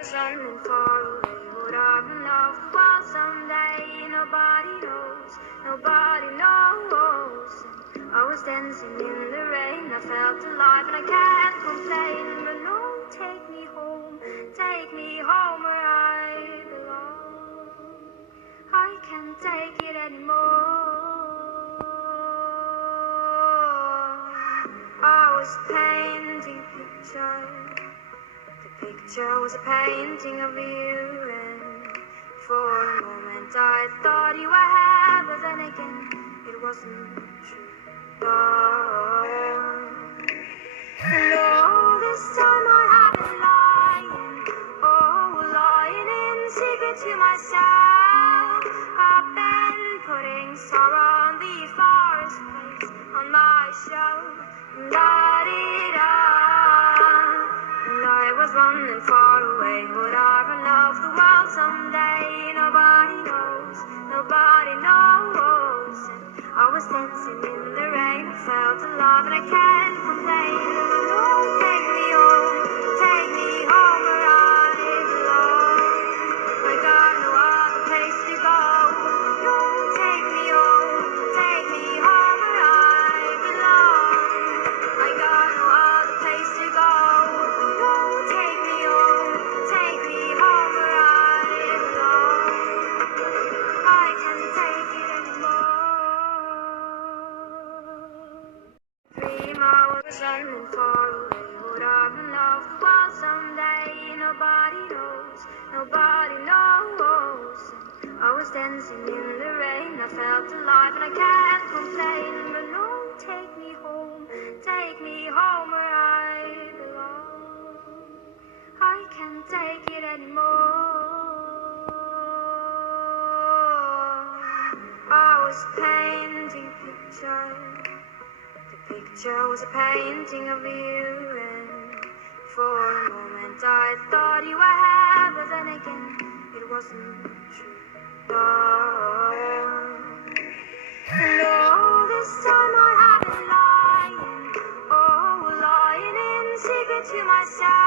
Running far away, would I run off the world someday? Nobody knows, nobody knows. I was dancing in the rain, I felt alive and I can't complain. But no, take me home where I belong. I can't take it anymore. I was painting pictures. The picture was a painting of you, and for a moment I thought you were happy, but then again it wasn't true. And all this time I had been lying in secret to myself. I've been putting sorrow on the forest place on my shelf. I was running far away, would I run off the world someday? Nobody knows, nobody knows. And I was dancing in the rain, I felt alive and I can't complain. Oh, take me home where I belong. I got no other place to go. Oh, take me home where I belong. I got no other place to go. Running far away, would I run off the world someday? Nobody knows, nobody knows. I was dancing in the rain, I felt alive and I can't complain. But no, take me home where I belong. I can't take it anymore. I was painting pictures. The picture was a painting of you, and for a moment I thought you were happy, but then again it wasn't true. And all this time I had been lying in secret to myself.